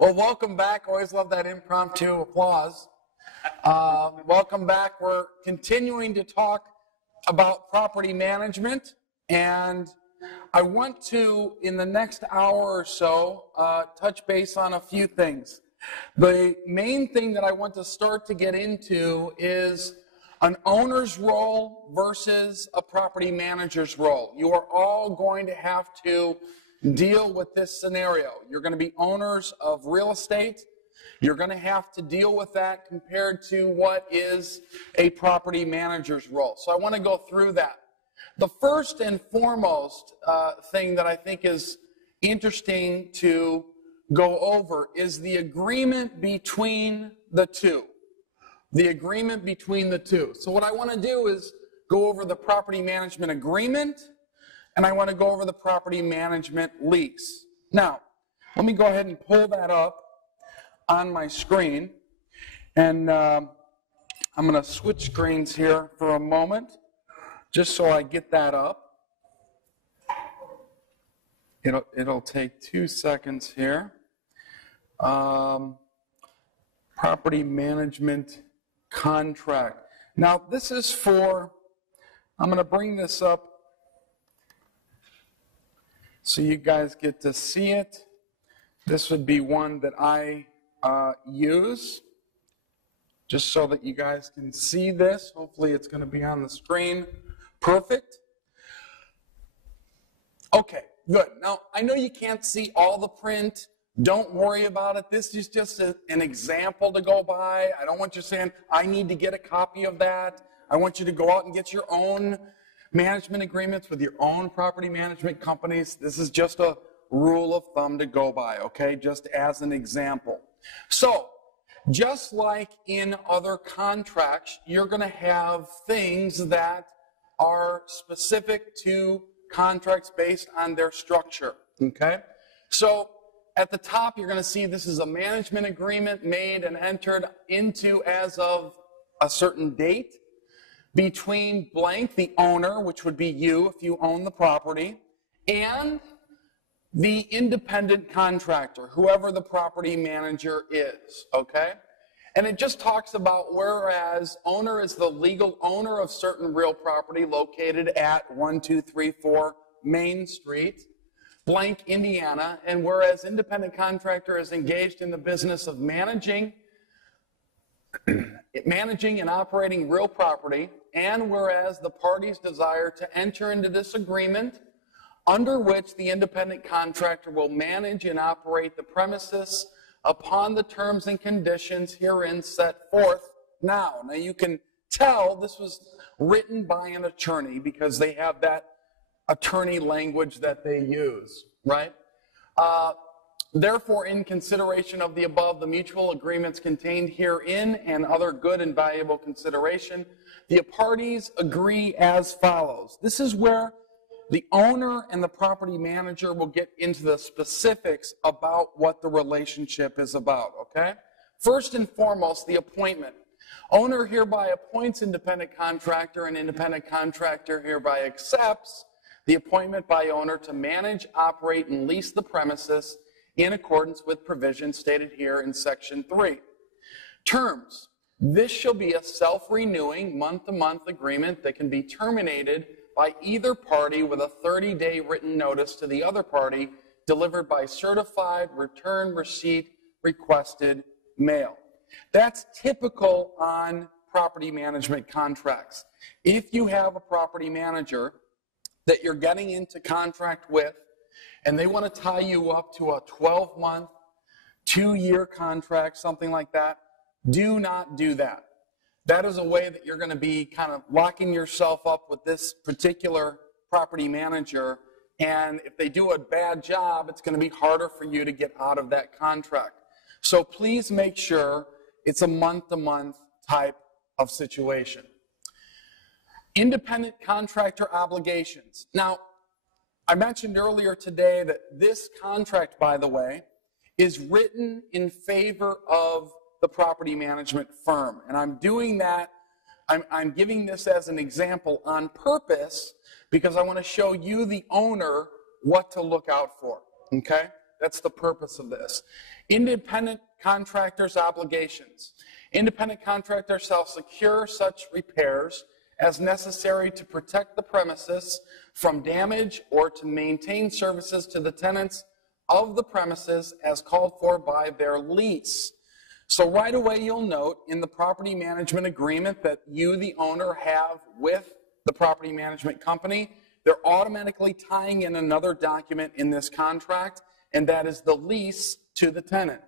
Well, welcome back. Always love that impromptu applause. Welcome back. We're continuing to talk about property management, and I want to, in the next hour or so, touch base on a few things. The main thing that I want to start to get into is an owner's role versus a property manager's role. You are all going to have to deal with this scenario. You're going to be owners of real estate. You're going to have to deal with that compared to what is a property manager's role. So I want to go through that. The first and foremost thing that I think is interesting to go over is the agreement between the two. The agreement between the two. So what I want to do is go over the property management agreement, and I want to go over the property management lease. Now, let me go ahead and pull that up on my screen, and I'm going to switch screens here for a moment, just so I get that up. It'll take 2 seconds here. Property management contract. Now, this is for, I'm going to bring this up so you guys get to see it. This would be one that I use, just so that you guys can see this. Hopefully it's going to be on the screen. Perfect. Okay, good. Now, I know you can't see all the print. Don't worry about it. This is just an example to go by. I don't want you saying, I need to get a copy of that. I want you to go out and get your own management agreements with your own property management companies. This is just a rule of thumb to go by, okay? Just as an example. So, just like in other contracts, you're going to have things that are specific to contracts based on their structure, okay? So, at the top, you're going to see this is a management agreement made and entered into as of a certain date between blank, the owner, which would be you if you own the property, and the independent contractor, whoever the property manager is, okay? And it just talks about whereas owner is the legal owner of certain real property located at 1234 Main Street, blank, Indiana, and whereas independent contractor is engaged in the business of managing and operating real property, and whereas the parties desire to enter into this agreement under which the independent contractor will manage and operate the premises upon the terms and conditions herein set forth now. Now you can tell this was written by an attorney because they have that attorney language that they use, right? Therefore, in consideration of the above, the mutual agreements contained herein and other good and valuable consideration, the parties agree as follows. This is where the owner and the property manager will get into the specifics about what the relationship is about, okay? First and foremost, the appointment. Owner hereby appoints independent contractor, and independent contractor hereby accepts the appointment by owner to manage, operate, and lease the premises in accordance with provisions stated here in Section 3. Terms. This shall be a self-renewing, month-to-month agreement that can be terminated by either party with a 30-day written notice to the other party delivered by certified, return receipt, requested mail. That's typical on property management contracts. If you have a property manager that you're getting into contract with, and they want to tie you up to a 12-month, 2-year contract, something like that, do not do that. That is a way that you're going to be kind of locking yourself up with this particular property manager, and if they do a bad job, it's going to be harder for you to get out of that contract. So please make sure it's a month-to-month type of situation. Independent contractor obligations. Now, I mentioned earlier today that this contract, by the way, is written in favor of the property management firm. And I'm doing that, I'm giving this as an example on purpose because I want to show you, the owner, what to look out for, okay? That's the purpose of this. Independent contractors' obligations. Independent contractors shall secure such repairs as necessary to protect the premises from damage or to maintain services to the tenants of the premises as called for by their lease. So right away you'll note in the property management agreement that you, the owner, have with the property management company, they're automatically tying in another document in this contract, and that is the lease to the tenant.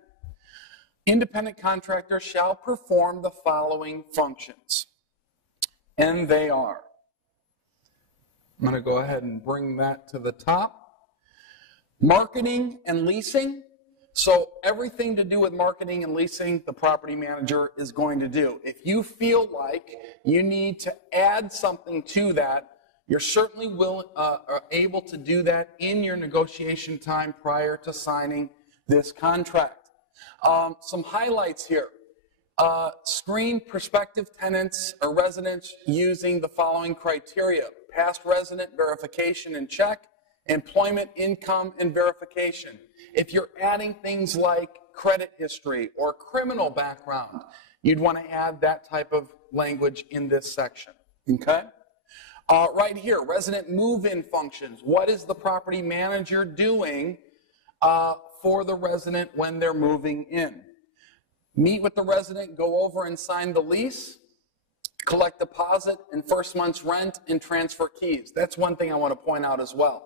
Independent contractors shall perform the following functions, and they are. I'm going to go ahead and bring that to the top. Marketing and leasing. So everything to do with marketing and leasing, the property manager is going to do. If you feel like you need to add something to that, you're certainly able to do that in your negotiation time prior to signing this contract. Some highlights here. Screen prospective tenants or residents using the following criteria: past resident verification and check, employment income and verification. If you're adding things like credit history or criminal background, you'd want to add that type of language in this section. Okay? Right here, resident move-in functions. What is the property manager doing for the resident when they're moving in? Meet with the resident, go over and sign the lease, collect deposit and first month's rent, and transfer keys. That's one thing I want to point out as well.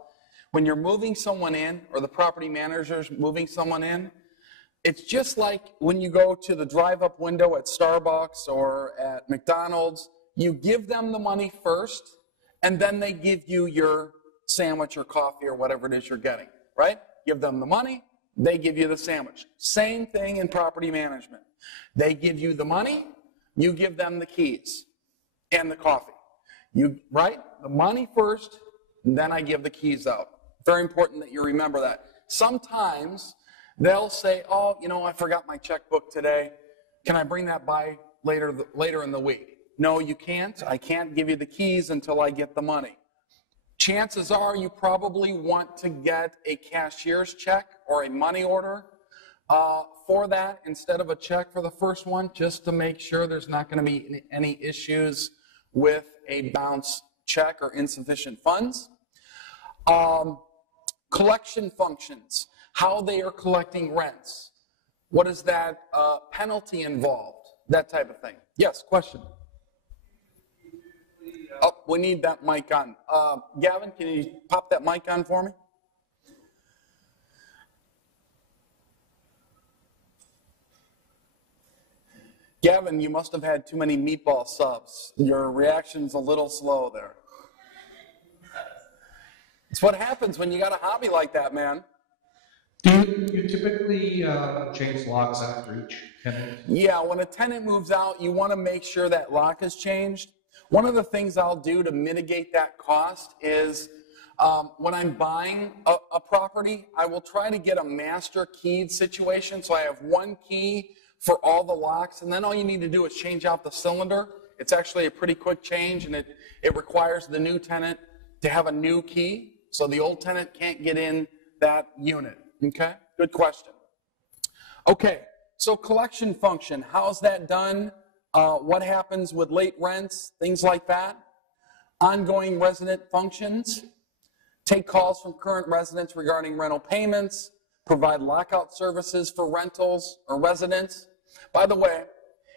When you're moving someone in, or the property manager's moving someone in, it's just like when you go to the drive-up window at Starbucks or at McDonald's. You give them the money first, and then they give you your sandwich or coffee or whatever it is you're getting, right? Give them the money, they give you the sandwich. Same thing in property management. They give you the money, you give them the keys and the coffee. Right? The money first, and then I give the keys out. Very important that you remember that. Sometimes they'll say, oh, you know, I forgot my checkbook today. Can I bring that by later in the week? No, you can't. I can't give you the keys until I get the money. Chances are you probably want to get a cashier's check or a money order for that instead of a check for the first one, just to make sure there's not going to be any issues with a bounce check or insufficient funds. Collection functions, how they are collecting rents. What is that penalty involved? That type of thing. Yes, question. Oh, we need that mic on. Gavin, can you pop that mic on for me? Gavin, you must have had too many meatball subs. Your reaction's a little slow there. It's what happens when you got a hobby like that, man. Do you typically change locks after each tenant? Yeah, when a tenant moves out, you want to make sure that lock is changed. One of the things I'll do to mitigate that cost is when I'm buying a property, I will try to get a master keyed situation. So I have one key for all the locks, and then all you need to do is change out the cylinder. It's actually a pretty quick change, and it requires the new tenant to have a new key. So the old tenant can't get in that unit, okay? Good question. Okay, so collection function, how's that done? What happens with late rents, things like that? Ongoing resident functions, take calls from current residents regarding rental payments, provide lockout services for rentals or residents. By the way,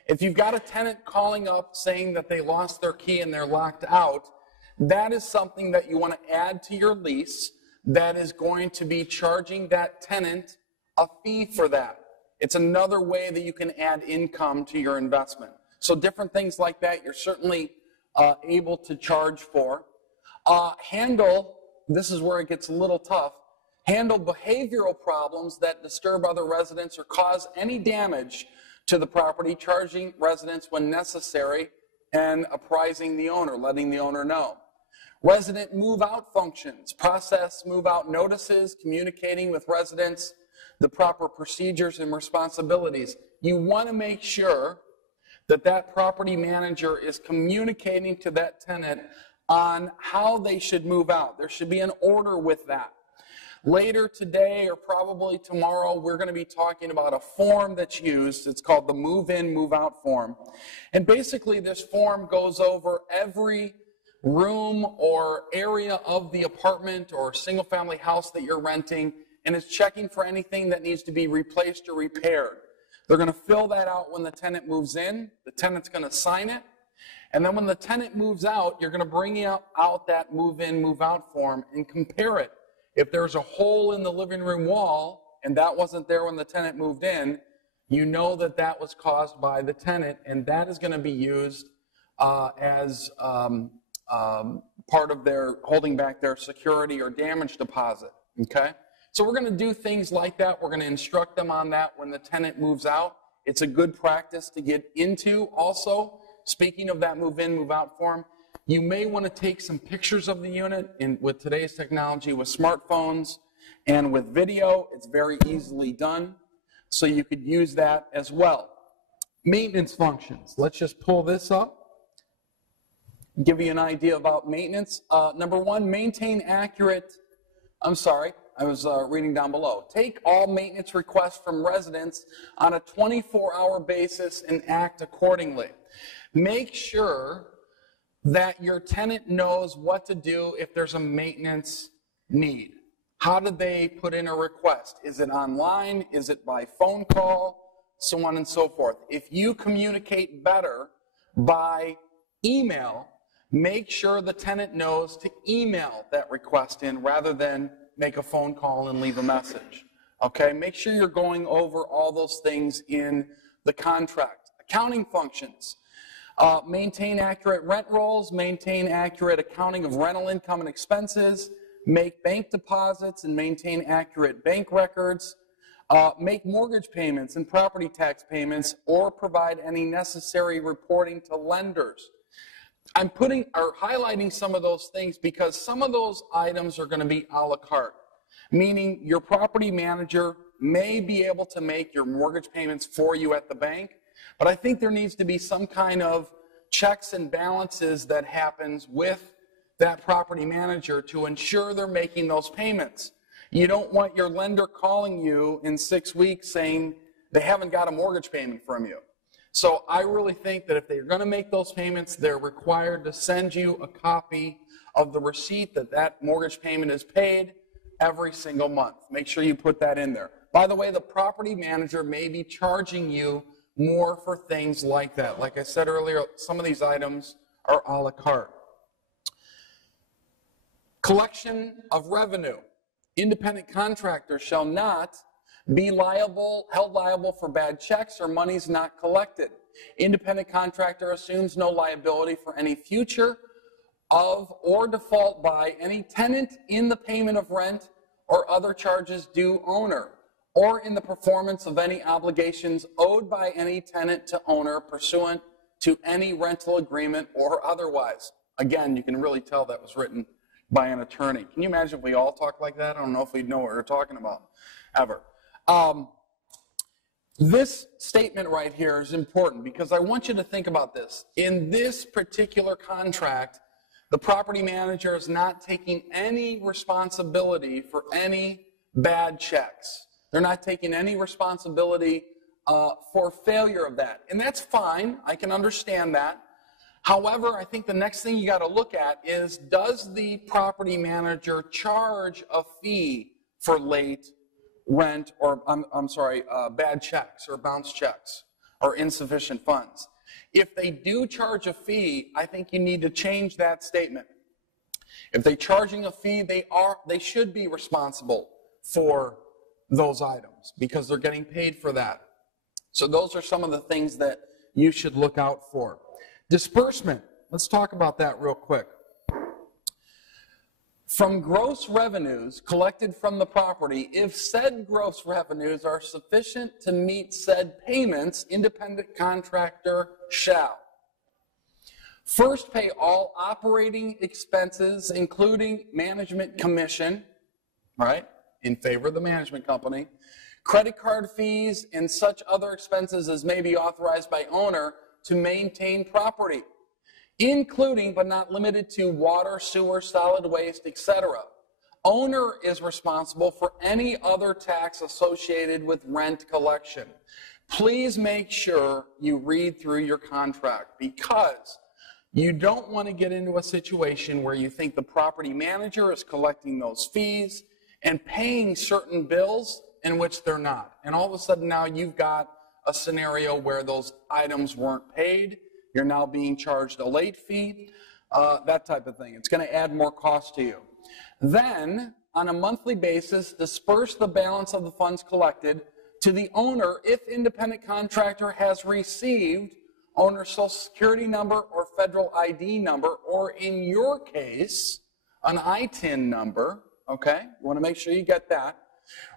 if you've got a tenant calling up saying that they lost their key and they're locked out, that is something that you want to add to your lease that is going to be charging that tenant a fee for that. It's another way that you can add income to your investment. So different things like that you're certainly able to charge for. Handle, this is where it gets a little tough, handle behavioral problems that disturb other residents or cause any damage to the property, charging residents when necessary and apprising the owner, letting the owner know. Resident move-out functions, process move-out notices, communicating with residents, the proper procedures and responsibilities. You want to make sure that that property manager is communicating to that tenant on how they should move out. There should be an order with that. Later today or probably tomorrow, we're going to be talking about a form that's used. It's called the move-in, move-out form. And basically this form goes over every room or area of the apartment or single-family house that you're renting, and it's checking for anything that needs to be replaced or repaired. They're going to fill that out when the tenant moves in. The tenant's going to sign it. And then when the tenant moves out, you're going to bring out that move-in, move-out form and compare it. If there's a hole in the living room wall, and that wasn't there when the tenant moved in, you know that that was caused by the tenant, and that is going to be used as part of their holding back their security or damage deposit, okay? So we're going to do things like that. We're going to instruct them on that when the tenant moves out. It's a good practice to get into. Also, speaking of that move-in, move-out form, you may want to take some pictures of the unit. With today's technology, with smartphones and with video, it's very easily done. So you could use that as well. Maintenance functions. Let's just pull this up. Give you an idea about maintenance. Number one, maintain accurate, I'm sorry, I was reading down below. Take all maintenance requests from residents on a 24-hour basis and act accordingly. Make sure that your tenant knows what to do if there's a maintenance need. How do they put in a request? Is it online? Is it by phone call? So on and so forth. If you communicate better by email, make sure the tenant knows to email that request in rather than make a phone call and leave a message. Okay, make sure you're going over all those things in the contract. Accounting functions. Maintain accurate rent rolls, maintain accurate accounting of rental income and expenses, make bank deposits and maintain accurate bank records, make mortgage payments and property tax payments, or provide any necessary reporting to lenders. I'm highlighting some of those things because some of those items are going to be a la carte, meaning your property manager may be able to make your mortgage payments for you at the bank, but I think there needs to be some kind of checks and balances that happens with that property manager to ensure they're making those payments. You don't want your lender calling you in 6 weeks saying they haven't got a mortgage payment from you. So I really think that if they're going to make those payments, they're required to send you a copy of the receipt that that mortgage payment is paid every single month. Make sure you put that in there. By the way, the property manager may be charging you more for things like that. Like I said earlier, some of these items are a la carte. Collection of revenue. Independent contractors shall not be held liable for bad checks or monies not collected. Independent contractor assumes no liability for any future of or default by any tenant in the payment of rent or other charges due owner, or in the performance of any obligations owed by any tenant to owner pursuant to any rental agreement or otherwise. Again, you can really tell that was written by an attorney. Can you imagine if we all talk like that? I don't know if we'd know what we're talking about, ever. This statement right here is important because I want you to think about this. In this particular contract, the property manager is not taking any responsibility for any bad checks. They're not taking any responsibility for failure of that. And that's fine. I can understand that. However, I think the next thing you got to look at is, does the property manager charge a fee for late rent or, bad checks or bounce checks or insufficient funds? If they do charge a fee, I think you need to change that statement. If they're charging a fee, they should be responsible for those items because they're getting paid for that. So those are some of the things that you should look out for. Disbursement. Let's talk about that real quick. From gross revenues collected from the property, if said gross revenues are sufficient to meet said payments, independent contractor shall first pay all operating expenses, including management commission, right, in favor of the management company, credit card fees, and such other expenses as may be authorized by owner to maintain property, including but not limited to water, sewer, solid waste, etc. Owner is responsible for any other tax associated with rent collection. Please make sure you read through your contract, because you don't want to get into a situation where you think the property manager is collecting those fees and paying certain bills in which they're not. And all of a sudden now you've got a scenario where those items weren't paid, you're now being charged a late fee, that type of thing. It's going to add more cost to you. Then, on a monthly basis, disperse the balance of the funds collected to the owner if independent contractor has received owner's Social Security number or federal ID number, or in your case, an ITIN number, okay? You want to make sure you get that.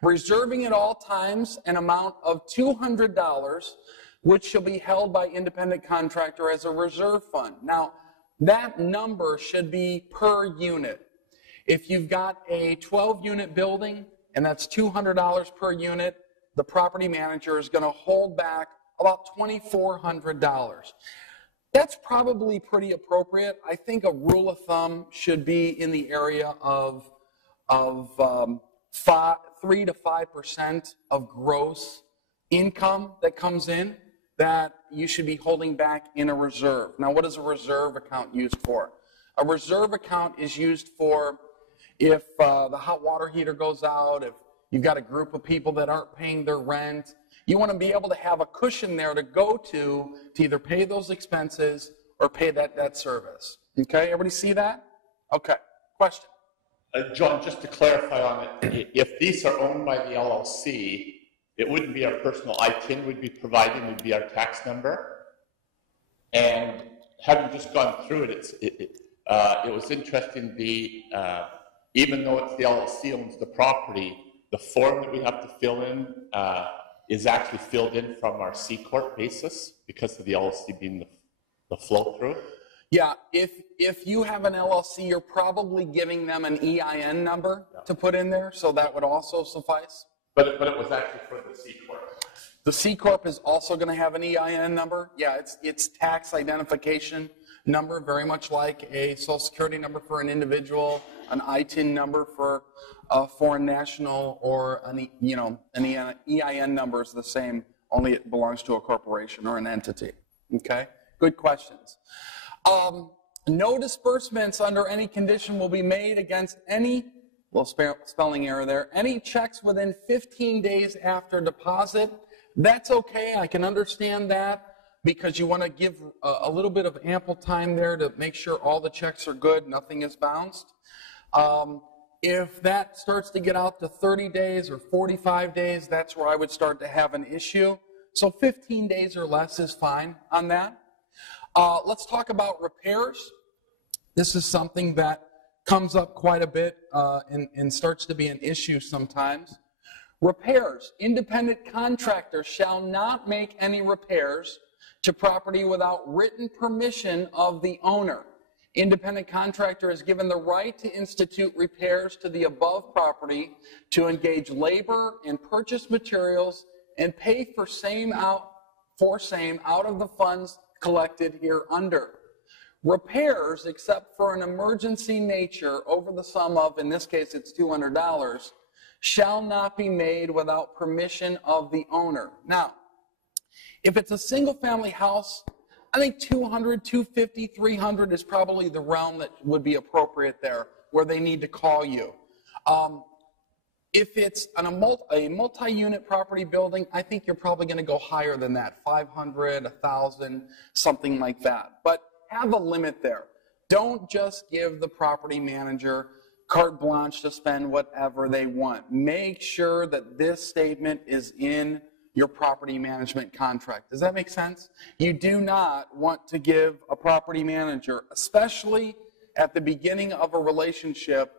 Reserving at all times an amount of $200, which shall be held by independent contractor as a reserve fund. Now, that number should be per unit. If you've got a 12-unit building and that's $200 per unit, the property manager is going to hold back about $2,400. That's probably pretty appropriate. I think a rule of thumb should be in the area of 3 to 5% of gross income that comes in that you should be holding back in a reserve. Now, what is a reserve account used for? A reserve account is used for if the hot water heater goes out, if you've got a group of people that aren't paying their rent. You want to be able to have a cushion there to go to either pay those expenses or pay that debt service. Okay, everybody see that? Okay, question? John, just to clarify on it, if these are owned by the LLC, it wouldn't be our personal ITIN we'd be providing, it would be our tax number. And having just gone through it, it was interesting, even though it's the LLC owns the property, the form that we have to fill in is actually filled in from our C Corp basis because of the LLC being the flow through. Yeah, if you have an LLC, you're probably giving them an EIN number to put in there, so that would also suffice. But it was actually for the C Corp. The C Corp is also going to have an EIN number. Yeah, it's tax identification number, very much like a Social Security number for an individual, an ITIN number for a foreign national, or an EIN number is the same, only it belongs to a corporation or an entity. Okay, good questions. No disbursements under any condition will be made against any, spelling error there, any checks within 15 days after deposit. That's okay, I can understand that, because you want to give a little bit of ample time there to make sure all the checks are good, nothing is bounced. If that starts to get out to 30 days or 45 days, that's where I would start to have an issue. So 15 days or less is fine on that. Let's talk about repairs. This is something that comes up quite a bit and starts to be an issue sometimes. Repairs. Independent contractors shall not make any repairs to property without written permission of the owner. Independent contractor is given the right to institute repairs to the above property, to engage labor and purchase materials and pay for same out of the funds collected hereunder. Repairs, except for an emergency nature over the sum of, in this case it's $200, shall not be made without permission of the owner. Now, if it's a single family house, I think 200, 250, 300 is probably the realm that would be appropriate there, where they need to call you. If it's a multi-unit property building, I think you're probably going to go higher than that, 500, 1,000, something like that. But have a limit there. Don't just give the property manager carte blanche to spend whatever they want. Make sure that this statement is in your property management contract. Does that make sense? You do not want to give a property manager, especially at the beginning of a relationship,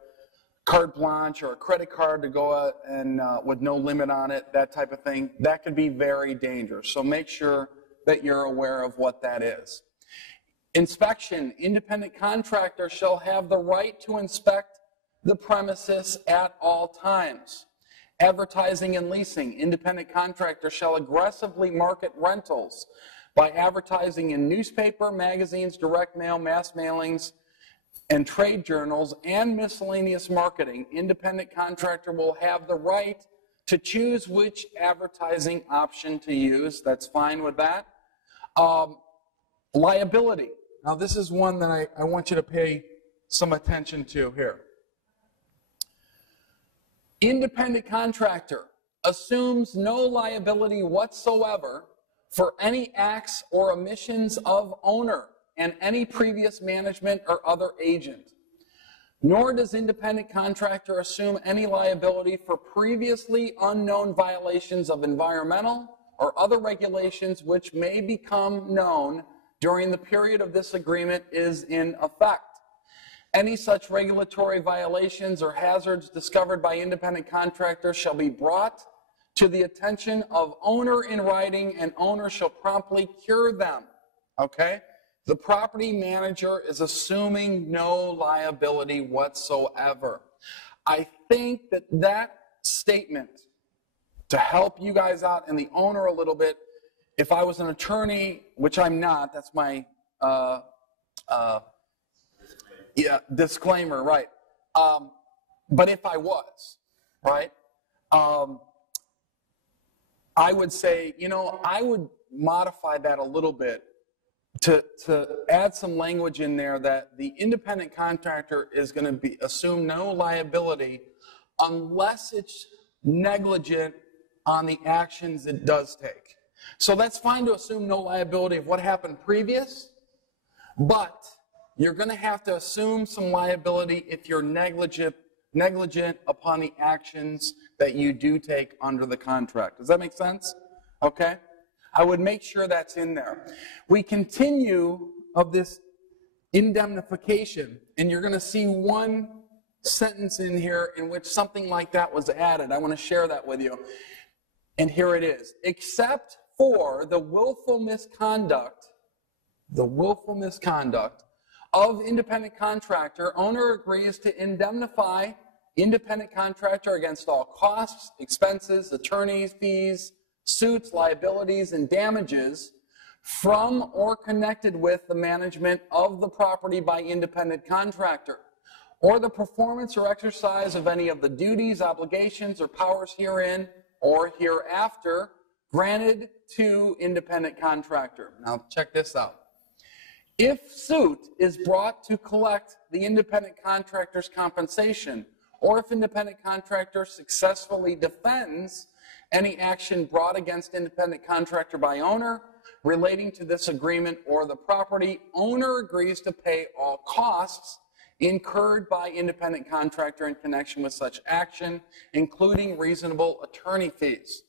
carte blanche or a credit card to go out and with no limit on it, that type of thing. That could be very dangerous. So make sure that you're aware of what that is. Inspection. Independent contractor shall have the right to inspect the premises at all times. Advertising and leasing. Independent contractor shall aggressively market rentals by advertising in newspaper, magazines, direct mail, mass mailings, and trade journals and miscellaneous marketing, independent contractor will have the right to choose which advertising option to use. That's fine with that. Liability. Now this is one that I want you to pay some attention to here. Independent contractor assumes no liability whatsoever for any acts or omissions of owner and any previous management or other agent. Nor does independent contractor assume any liability for previously unknown violations of environmental or other regulations which may become known during the period of this agreement is in effect. Any such regulatory violations or hazards discovered by independent contractors shall be brought to the attention of owner in writing, and owner shall promptly cure them. Okay? The property manager is assuming no liability whatsoever. I think that that statement, to help you guys out and the owner a little bit, if I was an attorney, which I'm not, that's my disclaimer, right? But if I was, right, I would say, you know, I would modify that a little bit to add some language in there that the independent contractor is going to assume no liability unless it's negligent on the actions it does take. So that's fine to assume no liability of what happened previous, but you're going to have to assume some liability if you're negligent upon the actions that you do take under the contract. Does that make sense? Okay? I would make sure that's in there. We continue of this indemnification, and you're going to see one sentence in here in which something like that was added. I want to share that with you. And here it is. Except for the willful misconduct of independent contractor, owner agrees to indemnify independent contractor against all costs, expenses, attorney's fees, suits, liabilities, and damages from or connected with the management of the property by independent contractor, or the performance or exercise of any of the duties, obligations, or powers herein or hereafter granted to independent contractor. Now check this out. If suit is brought to collect the independent contractor's compensation, or if independent contractor successfully defends any action brought against independent contractor by owner relating to this agreement or the property, owner agrees to pay all costs incurred by independent contractor in connection with such action, including reasonable attorney fees.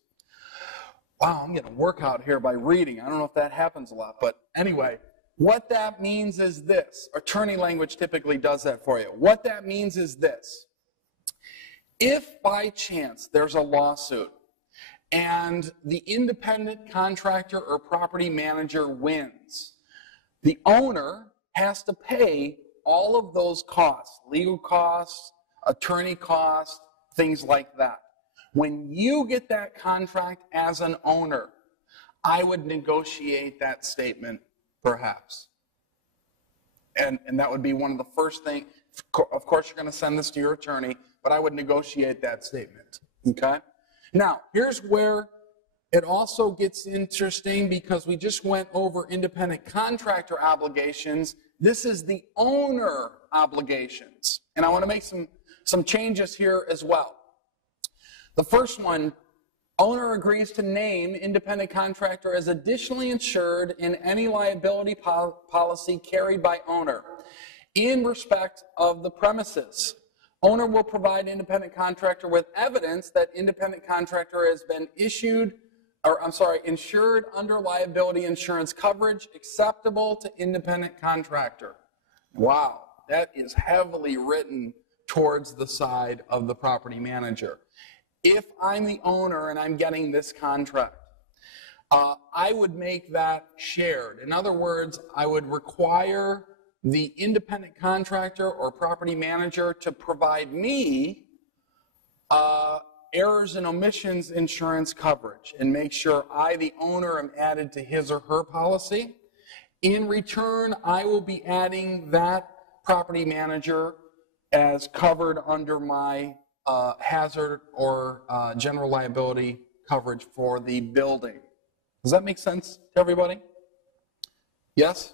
Wow, I'm getting a workout here by reading. I don't know if that happens a lot, but anyway, what that means is this. Attorney language typically does that for you. What that means is this. If by chance there's a lawsuit and the independent contractor or property manager wins, the owner has to pay all of those costs, legal costs, attorney costs, things like that. When you get that contract as an owner, I would negotiate that statement, perhaps. And that would be one of the first things. Of course, you're going to send this to your attorney, but I would negotiate that statement, okay? Now, here's where it also gets interesting, because we just went over independent contractor obligations. This is the owner obligations. And I want to make some changes here as well. The first one, owner agrees to name independent contractor as additionally insured in any liability policy carried by owner in respect of the premises. Owner will provide independent contractor with evidence that independent contractor has been insured under liability insurance coverage acceptable to independent contractor. Wow, that is heavily written towards the side of the property manager. If I'm the owner and I'm getting this contract, I would make that shared. In other words, I would require the independent contractor or property manager to provide me errors and omissions insurance coverage and make sure I, the owner, am added to his or her policy. In return, I will be adding that property manager as covered under my hazard or general liability coverage for the building. Does that make sense to everybody? Yes?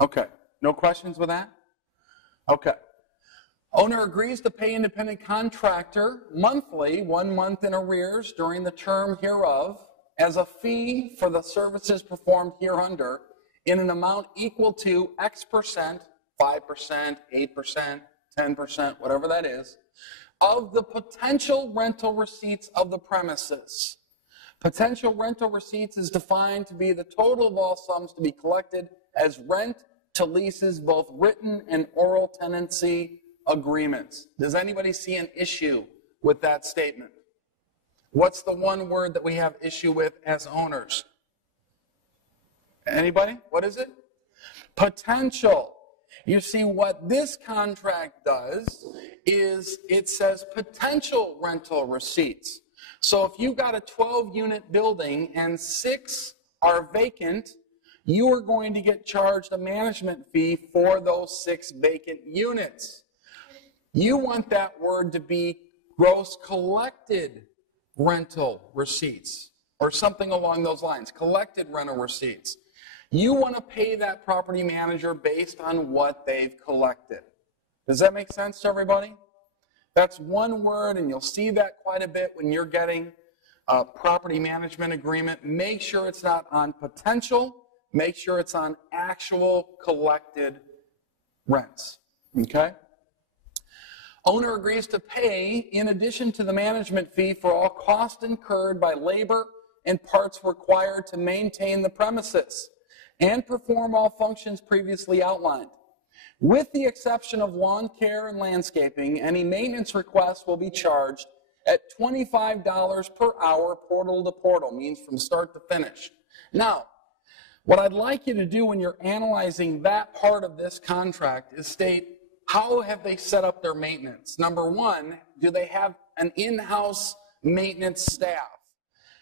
Okay. No questions with that? Okay. Owner agrees to pay independent contractor monthly, 1 month in arrears during the term hereof, as a fee for the services performed hereunder in an amount equal to X percent, 5%, 8%, 10%, whatever that is, of the potential rental receipts of the premises. Potential rental receipts is defined to be the total of all sums to be collected as rent to leases, both written and oral tenancy agreements. Does anybody see an issue with that statement? What's the one word that we have issue with as owners? Anybody? What is it? Potential. You see, what this contract does is it says potential rental receipts. So if you've got a 12-unit building and 6 are vacant, you are going to get charged a management fee for those 6 vacant units. You want that word to be gross collected rental receipts or something along those lines, collected rental receipts. You want to pay that property manager based on what they've collected. Does that make sense to everybody? That's one word, and you'll see that quite a bit when you're getting a property management agreement. Make sure it's not on potential. Make sure it's on actual collected rents. Okay? Owner agrees to pay, in addition to the management fee, for all costs incurred by labor and parts required to maintain the premises and perform all functions previously outlined. With the exception of lawn care and landscaping, any maintenance requests will be charged at $25 per hour portal to portal, means from start to finish. Now, what I'd like you to do when you're analyzing that part of this contract is state, how have they set up their maintenance? Number one, do they have an in-house maintenance staff?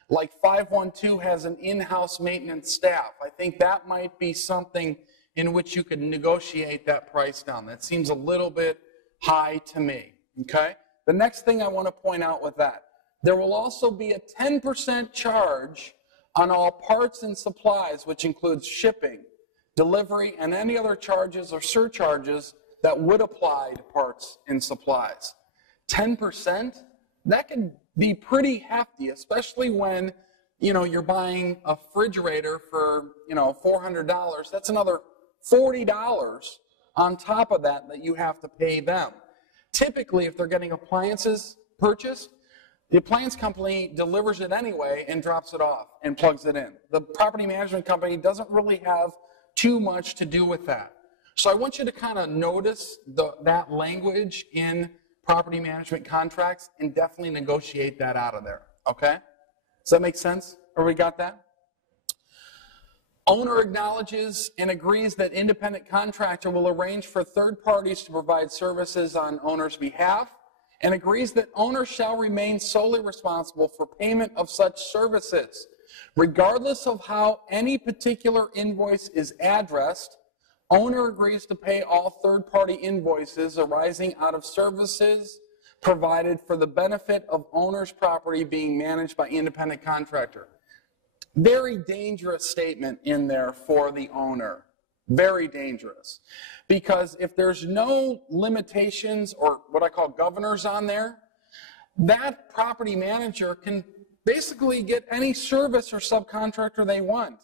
Like 512 has an in-house maintenance staff. I think that might be something in which you could negotiate that price down. That seems a little bit high to me, okay? The next thing I want to point out with that, there will also be a 10% charge on all parts and supplies, which includes shipping, delivery, and any other charges or surcharges that would apply to parts and supplies. 10%, that can be pretty hefty, especially when, you're buying a refrigerator for, $400. That's another $40 on top of that you have to pay them. Typically, if they're getting appliances purchased, the appliance company delivers it anyway and drops it off and plugs it in. The property management company doesn't really have too much to do with that. So I want you to kind of notice that language in property management contracts and definitely negotiate that out of there, okay? Does that make sense? Everybody got that? Owner acknowledges and agrees that independent contractor will arrange for third parties to provide services on owner's behalf and agrees that owner shall remain solely responsible for payment of such services. Regardless of how any particular invoice is addressed, owner agrees to pay all third-party invoices arising out of services provided for the benefit of owner's property being managed by independent contractor. Very dangerous statement in there for the owner. Very dangerous. Because if there's no limitations or what I call governors on there, that property manager can basically get any service or subcontractor they want.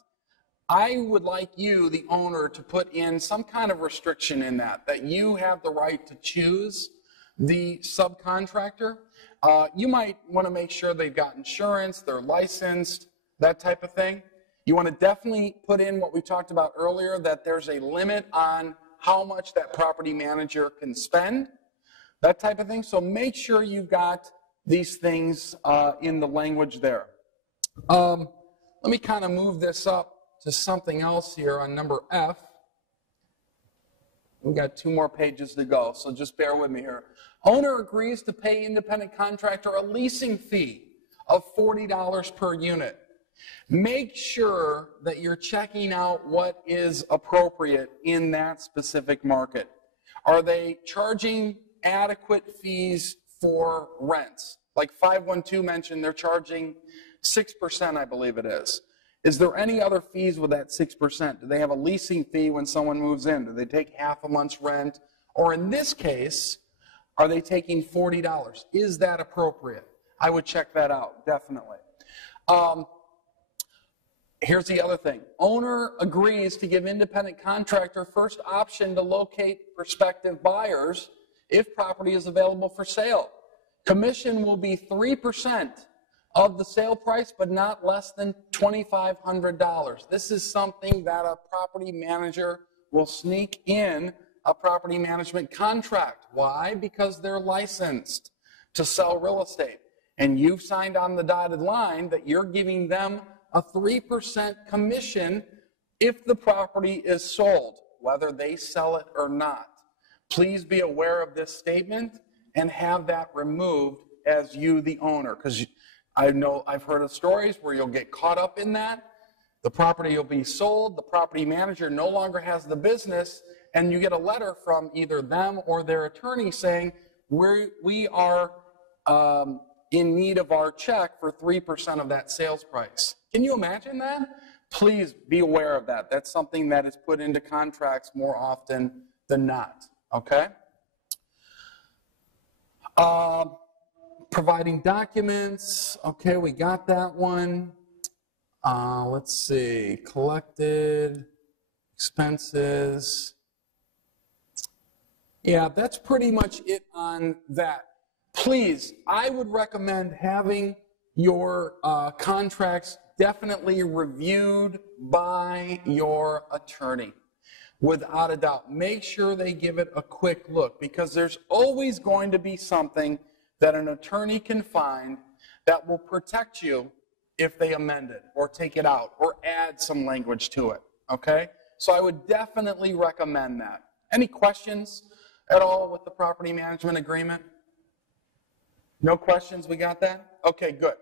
I would like you, the owner, to put in some kind of restriction in that you have the right to choose the subcontractor. You might want to make sure they've got insurance, they're licensed, that type of thing. You want to definitely put in what we talked about earlier, that there's a limit on how much that property manager can spend, that type of thing. So make sure you've got these things in the language there. Let me kind of move this up to something else here on number F. We've got 2 more pages to go, so just bear with me here. Owner agrees to pay independent contractor a leasing fee of $40 per unit. Make sure that you're checking out what is appropriate in that specific market. Are they charging adequate fees for rents? Like 512 mentioned, they're charging 6%, I believe it is. Is there any other fees with that 6%? Do they have a leasing fee when someone moves in? Do they take half a month's rent? Or in this case, are they taking $40? Is that appropriate? I would check that out, definitely. Here's the other thing. Owner agrees to give independent contractor first option to locate prospective buyers if property is available for sale. Commission will be 3% of the sale price, but not less than $2,500. This is something that a property manager will sneak in a property management contract. Why? Because they're licensed to sell real estate. And you've signed on the dotted line that you're giving them a 3% commission if the property is sold, whether they sell it or not. Please be aware of this statement and have that removed as you, the owner, because I've heard of stories where you'll get caught up in that. The property will be sold, the property manager no longer has the business, and you get a letter from either them or their attorney saying, we are in need of our check for 3% of that sales price. Can you imagine that? Please be aware of that. That's something that is put into contracts more often than not, okay? Providing documents, okay, we got that one. Let's see, collected, expenses. Yeah, that's pretty much it on that. Please, I would recommend having your contracts definitely reviewed by your attorney. Without a doubt, make sure they give it a quick look, because there's always going to be something that an attorney can find that will protect you if they amend it or take it out or add some language to it, okay? So I would definitely recommend that. Any questions at all with the property management agreement? No questions? We got that? Okay, good.